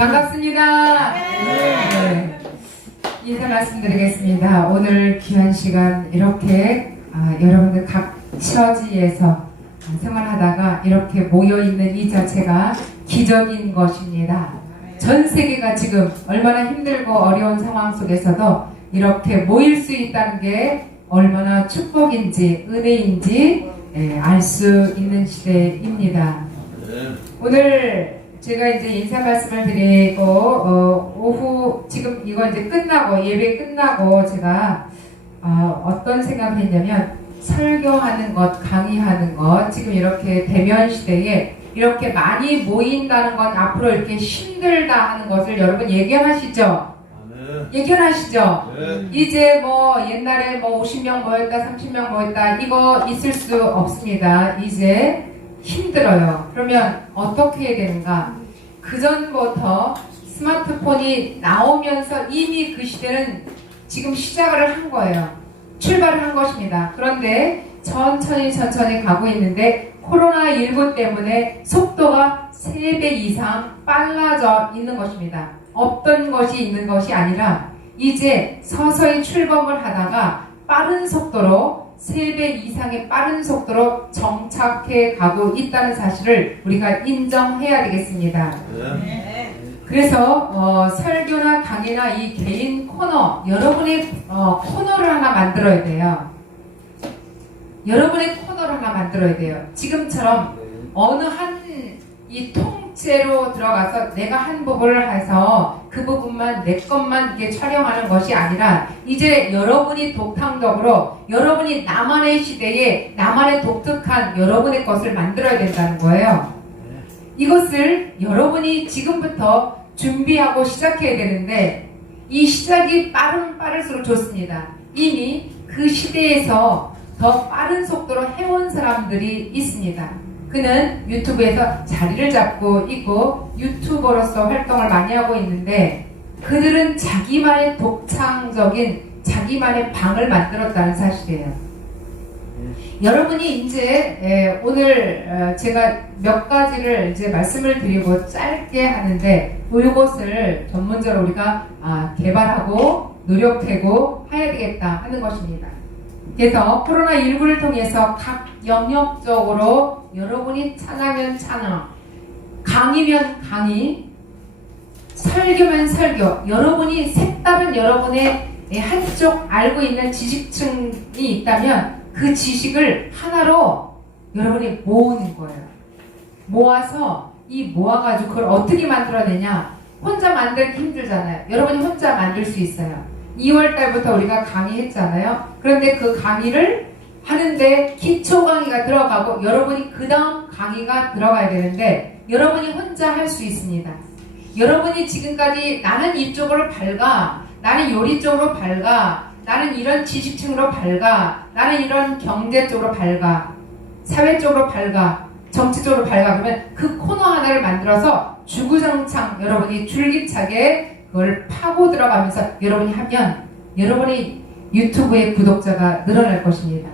반갑습니다. 네. 인사 말씀드리겠습니다. 오늘 귀한 시간 이렇게 여러분들 각 처지에서 생활하다가 이렇게 모여있는 이 자체가 기적인 것입니다. 전 세계가 지금 얼마나 힘들고 어려운 상황 속에서도 이렇게 모일 수 있다는 게 얼마나 축복인지 은혜인지 알 수 있는 시대입니다. 오늘 제가 이제 인사 말씀을 드리고 오후 지금 이거 이제 끝나고 예배 끝나고 제가 어떤 생각을 했냐면 설교하는 것, 강의하는 것 지금 이렇게 대면 시대에 이렇게 많이 모인다는 건 앞으로 이렇게 힘들다 하는 것을 여러분 예견하시죠? 예견하시죠? 이제 뭐 옛날에 뭐 50명 모였다 30명 모였다 이거 있을 수 없습니다. 이제 힘들어요. 그러면 어떻게 해야 되는가? 그전부터 스마트폰이 나오면서 이미 그 시대는 지금 시작을 한 거예요. 출발을 한 것입니다. 그런데 천천히 가고 있는데 코로나19 때문에 속도가 3배 이상 빨라져 있는 것입니다. 없던 것이 있는 것이 아니라 이제 서서히 출범을 하다가 빠른 속도로 3배 이상의 빠른 속도로 정착해 가고 있다는 사실을 우리가 인정해야 되겠습니다. 그래서 설교나 강의나 이 개인 코너, 여러분의 코너를 하나 만들어야 돼요. 여러분의 코너를 하나 만들어야 돼요. 지금처럼 어느 한 이 통째로 들어가서 내가 한 부분을 해서 그 부분만 내 것만 이게 촬영하는 것이 아니라 이제 여러분이 독창적으로 여러분이 나만의 시대에 나만의 독특한 여러분의 것을 만들어야 된다는 거예요. 이것을 여러분이 지금부터 준비하고 시작해야 되는데 이 시작이 빠를수록 좋습니다. 이미 그 시대에서 더 빠른 속도로 해온 사람들이 있습니다. 그는 유튜브에서 자리를 잡고 있고 유튜버로서 활동을 많이 하고 있는데 그들은 자기만의 독창적인 자기만의 방을 만들었다는 사실이에요. 여러분이 이제 오늘 제가 몇 가지를 이제 말씀을 드리고 짧게 하는데 이것을 전문적으로 우리가 개발하고 노력하고 해야 되겠다 하는 것입니다. 그래서 코로나19를 통해서 각 영역적으로 여러분이 찬양면 찬양, 강의면 강의, 설교면 설교, 여러분이 색다른 여러분의 한쪽 알고 있는 지식층이 있다면 그 지식을 하나로 여러분이 모으는 거예요. 모아서 모아가지고 그걸 어떻게 만들어내냐? 혼자 만들기 힘들잖아요. 여러분이 혼자 만들 수 있어요. 2월달부터 우리가 강의했잖아요. 그런데 그 강의를 하는데 기초 강의가 들어가고 여러분이 그 다음 강의가 들어가야 되는데 여러분이 혼자 할 수 있습니다. 여러분이 지금까지 나는 이쪽으로 밝아, 나는 요리 쪽으로 밝아, 나는 이런 지식층으로 밝아, 나는 이런 경제 쪽으로 밝아, 사회 쪽으로 밝아, 정치 쪽으로 밝아 그러면 그 코너 하나를 만들어서 주구장창 여러분이 줄기차게 그걸 파고 들어가면서 여러분이 하면 여러분이 유튜브의 구독자가 늘어날 것입니다.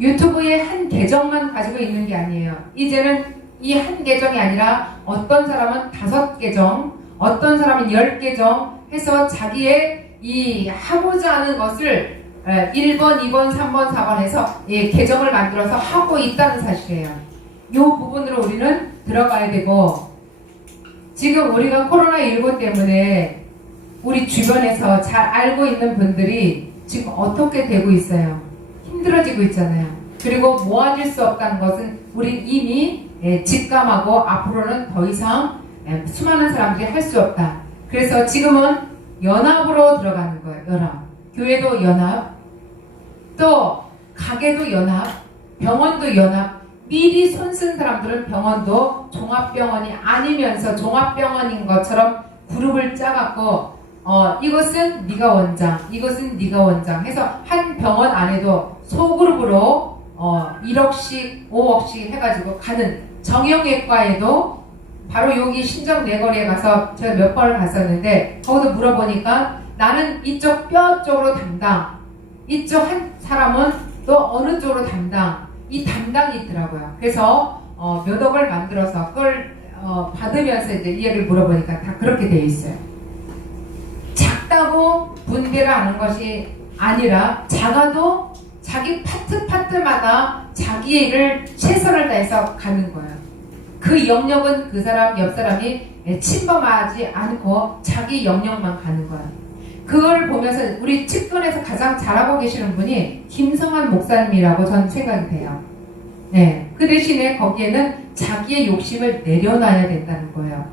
유튜브에 한 계정만 가지고 있는 게 아니에요. 이제는 이 한 계정이 아니라 어떤 사람은 5계정, 어떤 사람은 10계정 해서 자기의 이 하고자 하는 것을 1번, 2번, 3번, 4번 해서 계정을 만들어서 하고 있다는 사실이에요. 이 부분으로 우리는 들어가야 되고 지금 우리가 코로나19 때문에 우리 주변에서 잘 알고 있는 분들이 지금 어떻게 되고 있어요? 힘들어지고 있잖아요. 그리고 모아질 수 없다는 것은 우린 이미 직감하고 앞으로는 더 이상 수많은 사람들이 할 수 없다. 그래서 지금은 연합으로 들어가는 거예요. 연합. 교회도 연합, 또 가게도 연합, 병원도 연합. 미리 손쓴 사람들은 병원도 종합병원이 아니면서 종합병원인 것처럼 그룹을 짜갖고 이것은 네가 원장, 이것은 네가 원장 해서 한 병원 안에도 소그룹으로 1억씩 5억씩 해가지고 가는 정형외과에도 바로 여기 신정내거리에 가서 제가 몇 번을 갔었는데 거기서 물어보니까 나는 이쪽 뼈 쪽으로 담당, 이쪽 한 사람은 또 어느 쪽으로 담당, 이 담당이 있더라고요. 그래서 몇 억을 만들어서 그걸 받으면서 이제 이야기를 물어보니까 다 그렇게 돼 있어요. 작다고 분배를 하는 것이 아니라 작아도 자기 파트마다 자기의 일을 최선을 다해서 가는 거예요. 그 영역은 그 사람, 옆 사람이 침범하지 않고 자기 영역만 가는 거예요. 그걸 보면서 우리 측근에서 가장 잘하고 계시는 분이 김성환 목사님이라고 저는 생각이 돼요. 네, 그 대신에 거기에는 자기의 욕심을 내려놔야 된다는 거예요.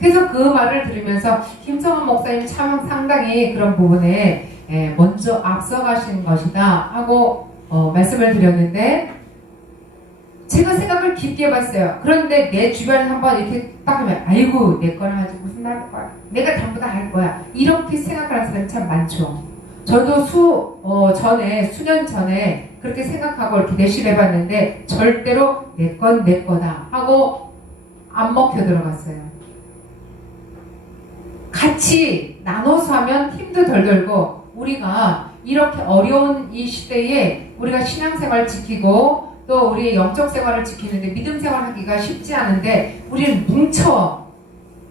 그래서 그 말을 들으면서 김성환 목사님 참 상당히 그런 부분에 먼저 앞서가신 것이다 하고 말씀을 드렸는데, 제가 생각을 깊게 해봤어요. 그런데 내 주변에 한번 이렇게 딱 하면 아이고 내 거나 하지 무슨 할 거야, 내가 전부 다 할 거야, 이렇게 생각하는 사람이 참 많죠. 저도 수년 전에 그렇게 생각하고 이렇게 내실 해봤는데 절대로 내 건 내 거다 하고 안 먹혀 들어갔어요. 같이 나눠서 하면 힘도 덜 들고, 우리가 이렇게 어려운 이 시대에 우리가 신앙생활 지키고 또 우리의 영적 생활을 지키는데 믿음 생활하기가 쉽지 않은데, 우리는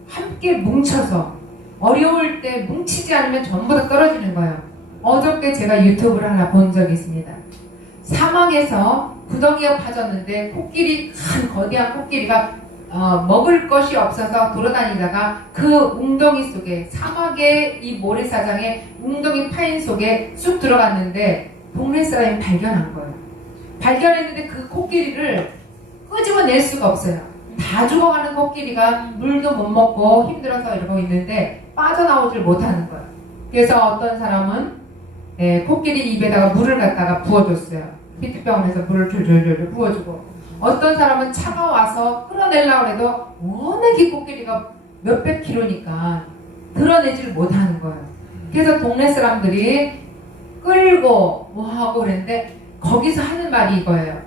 함께 뭉쳐서 어려울 때 뭉치지 않으면 전부 다 떨어지는 거예요. 어저께 제가 유튜브를 하나 본 적이 있습니다. 사막에서 구덩이가 파졌는데 큰 거대한 코끼리가 먹을 것이 없어서 돌아다니다가 그 웅덩이 속에, 사막의 이 모래사장에 웅덩이 파인 속에 쑥 들어갔는데 동네 사람이 발견한 거예요. 발견했는데 그 코끼리를 끄집어낼 수가 없어요. 다 죽어가는 코끼리가 물도 못 먹고 힘들어서 이러고 있는데 빠져나오질 못하는 거예요. 그래서 어떤 사람은 코끼리 입에다가 물을 갖다가 부어줬어요. 피트병원에서 물을 줄줄줄 부어주고, 어떤 사람은 차가 와서 끌어내려고 해도 워낙 이 코끼리가 몇백 킬로니까 드러내지를 못하는 거예요. 그래서 동네 사람들이 끌고 뭐하고 그랬는데 거기서 하는 말이 이거예요.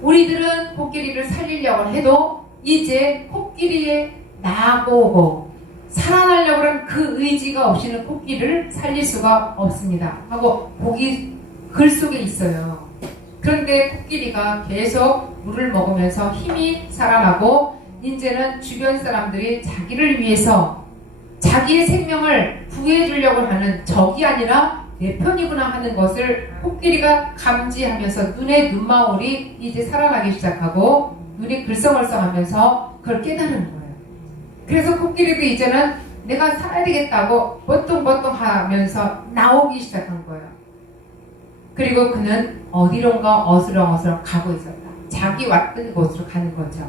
우리들은 코끼리를 살리려고 해도 이제 코끼리에 나고고 살아나려고 하는 그 의지가 없이는 코끼리를 살릴 수가 없습니다 하고 거기 글 속에 있어요. 그런데 코끼리가 계속 물을 먹으면서 힘이 살아나고 이제는 주변 사람들이 자기를 위해서 자기의 생명을 구해주려고 하는, 적이 아니라 내 편이구나 하는 것을 코끼리가 감지하면서 눈에 눈망울이 이제 살아나기 시작하고 눈이 글썽글썽하면서 그걸 깨달은 거예요. 그래서 코끼리도 이제는 내가 살아야 되겠다고 버뚱버뚱 하면서 나오기 시작한 거예요. 그리고 그는 어디론가 어스렁어스렁 가고 있었다. 자기 왔던 곳으로 가는 거죠.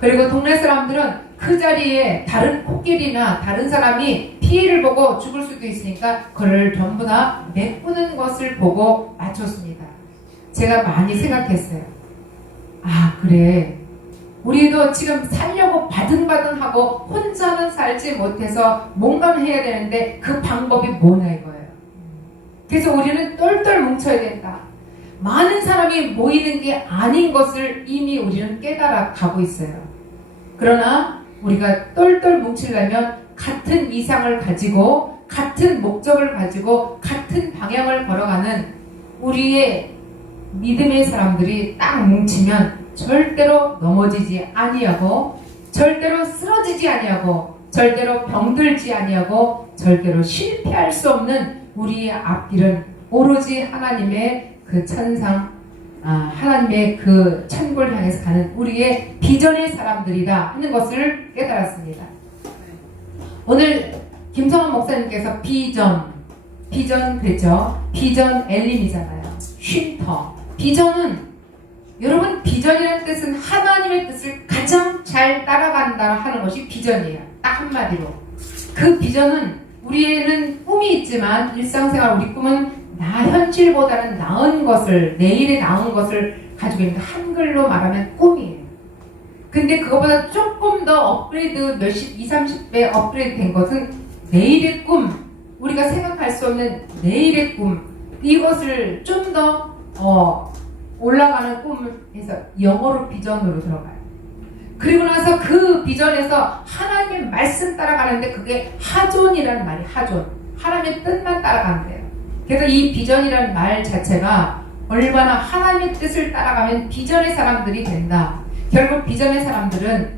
그리고 동네 사람들은 그 자리에 다른 코끼리나 다른 사람이 피해를 보고 죽을 수도 있으니까 그를 전부 다 메꾸는 것을 보고 맞췄습니다. 제가 많이 생각했어요. 아, 그래. 우리도 지금 살려고 바등바등하고 혼자는 살지 못해서 뭔가를 해야 되는데 그 방법이 뭐냐 이거예요. 그래서 우리는 똘똘 뭉쳐야 된다. 많은 사람이 모이는 게 아닌 것을 이미 우리는 깨달아 가고 있어요. 그러나 우리가 똘똘 뭉치려면 같은 이상을 가지고 같은 목적을 가지고 같은 방향을 걸어가는 우리의 믿음의 사람들이 딱 뭉치면 절대로 넘어지지 아니하고 절대로 쓰러지지 아니하고 절대로 병들지 아니하고 절대로 실패할 수 없는 우리의 앞길은 오로지 하나님의 그 천상, 하나님의 그 천국을 향해서 가는 우리의 비전의 사람들이다 하는 것을 깨달았습니다. 오늘 김성환 목사님께서 비전 그랬죠. 비전 엘림이잖아요. 쉼터. 비전은, 여러분, 비전이라는 뜻은 하나님의 뜻을 가장 잘 따라간다 하는 것이 비전이에요. 딱 한마디로. 그 비전은 우리에는 꿈이 있지만 일상생활 우리 꿈은 현실보다는 나은 것을, 내일의 나은 것을 가지고 있는, 한글로 말하면 꿈이에요. 근데 그거보다 조금 더 업그레이드, 몇십, 20, 30배 업그레이드 된 것은 내일의 꿈, 우리가 생각할 수 없는 내일의 꿈, 이것을 좀 더 올라가는 꿈을 해서 영어로 비전으로 들어가요. 그리고 나서 그 비전에서 하나님의 말씀 따라가는데 그게 하존이라는 말이 하존. 하나님의 뜻만 따라가면 돼요. 그래서 이 비전이라는 말 자체가 얼마나 하나님의 뜻을 따라가면 비전의 사람들이 된다. 결국 비전의 사람들은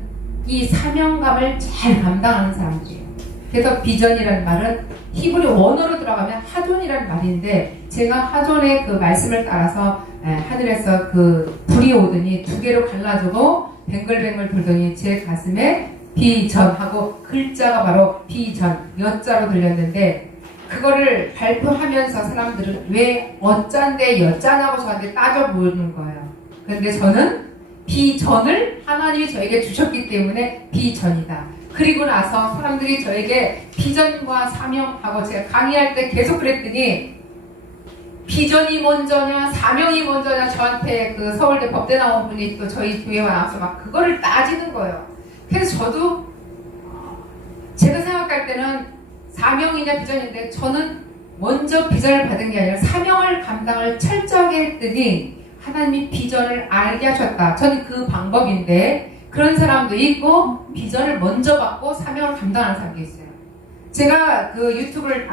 이 사명감을 잘 감당하는 사람들이에요. 그래서 비전이라는 말은 히브리 원어로 들어가면 하존이라는 말인데, 제가 하존의 그 말씀을 따라서 하늘에서 그 불이 오더니 두 개로 갈라지고 뱅글뱅글 돌더니 제 가슴에 비전하고 글자가 바로 비전, 여자로 들렸는데, 그거를 발표하면서 사람들은 왜 어짠데 여짠하고 저한테 따져 묻는 거예요. 그런데 저는 비전을 하나님이 저에게 주셨기 때문에 비전이다. 그리고 나서 사람들이 저에게 비전과 사명하고, 제가 강의할 때 계속 그랬더니 비전이 먼저냐 사명이 먼저냐, 저한테 그 서울대 법대 나온 분이 또 저희 교회 와서 막 그거를 따지는 거예요. 그래서 저도 제가 생각할 때는 사명이냐 비전인데, 저는 먼저 비전을 받은 게 아니라 사명을 감당을 철저하게 했더니 하나님이 비전을 알게 하셨다. 저는 그 방법인데, 그런 사람도 있고 비전을 먼저 받고 사명을 감당하는 사람도 있어요. 제가 그 유튜브를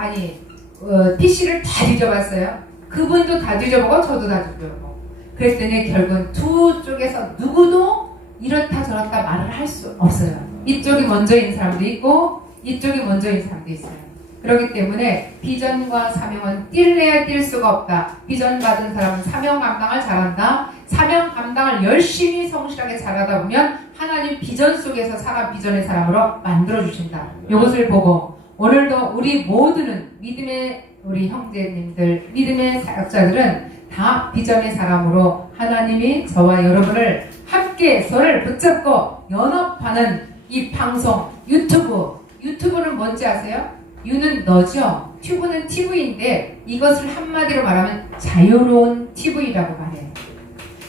PC를 다 뒤져봤어요. 그분도 다 뒤져보고 저도 다 뒤져보고, 그랬더니 결국은 두 쪽에서 누구도 이렇다 저렇다 말을 할 수 없어요. 이쪽이 먼저인 사람도 있고 이쪽이 먼저인 사람도 있어요. 그렇기 때문에 비전과 사명은 뛸래야 뛸 수가 없다. 비전 받은 사람은 사명 감당을 잘한다. 사명 감당을 열심히 성실하게 잘하다 보면 하나님 비전 속에서 사람 비전의 사람으로 만들어주신다. 이것을 보고 오늘도 우리 모두는, 믿음의 우리 형제님들, 믿음의 사역자들은 다 비전의 사람으로 하나님이 저와 여러분을 함께 손을 붙잡고 연합하는 이 방송, 유튜브는 뭔지 아세요? 유는 너죠? 튜브는 TV인데 이것을 한마디로 말하면 자유로운 TV라고 말해요.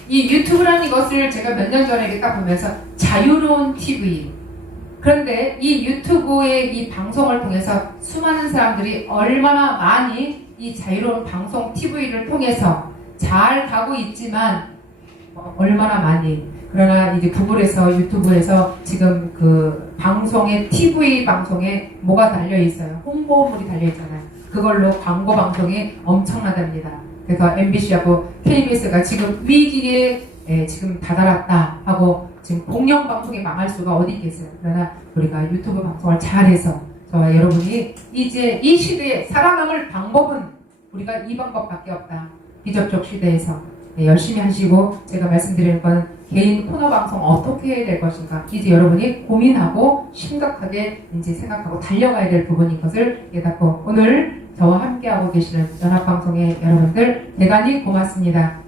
이 유튜브라는 것을 제가 몇 년 전에 딱 보면서 자유로운 TV. 그런데 이 유튜브의 이 방송을 통해서 수많은 사람들이 얼마나 많이 이 자유로운 방송 TV를 통해서 잘 가고 있지만 얼마나 많이, 그러나 이제 구글에서 유튜브에서 지금 그 방송에 TV 방송에 뭐가 달려 있어요? 홍보물이 달려 있잖아요. 그걸로 광고 방송이 엄청나답니다. 그래서 MBC하고 KBS가 지금 위기에 지금 다다랐다 하고 지금 공영 방송이 망할 수가 어디 있겠어요. 그러나 우리가 유튜브 방송을 잘해서 저와 여러분이 이제 이 시대에 살아남을 방법은 우리가 이 방법밖에 없다. 비접촉 시대에서 열심히 하시고, 제가 말씀드리는 건 개인 코너 방송 어떻게 해야 될 것인가, 이제 여러분이 고민하고 심각하게 이제 생각하고 달려가야 될 부분인 것을 깨닫고, 오늘 저와 함께하고 계시는 연합방송의 여러분들 대단히 고맙습니다.